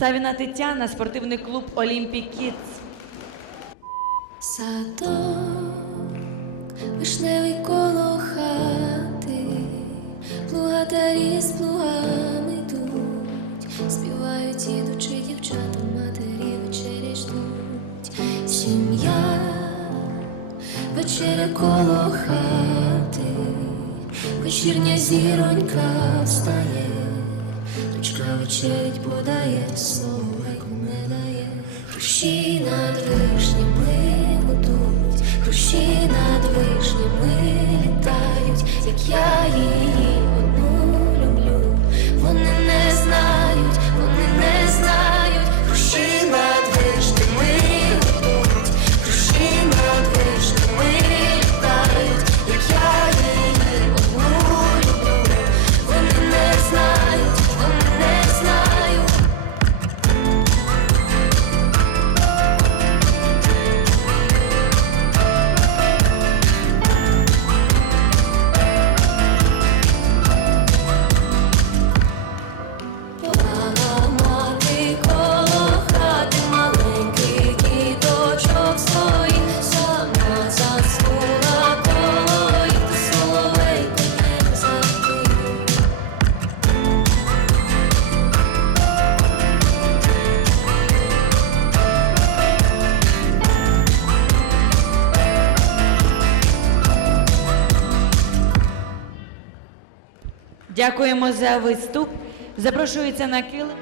Савіна Тетяна, спортивний клуб Олімпік Кітс. Садок, вишневий коло хати, плугатарі з плугами йдуть, співають ідучи дівчата, матері вечері ждуть. Сім'я, вечеря коло хати, вечірня зіронька встає, вечерять подає, соловейку не дає. Хрущі над вишнями гудуть, хрущі над вишнями літають, як я її Дякуємо за виступ. Запрошується на килим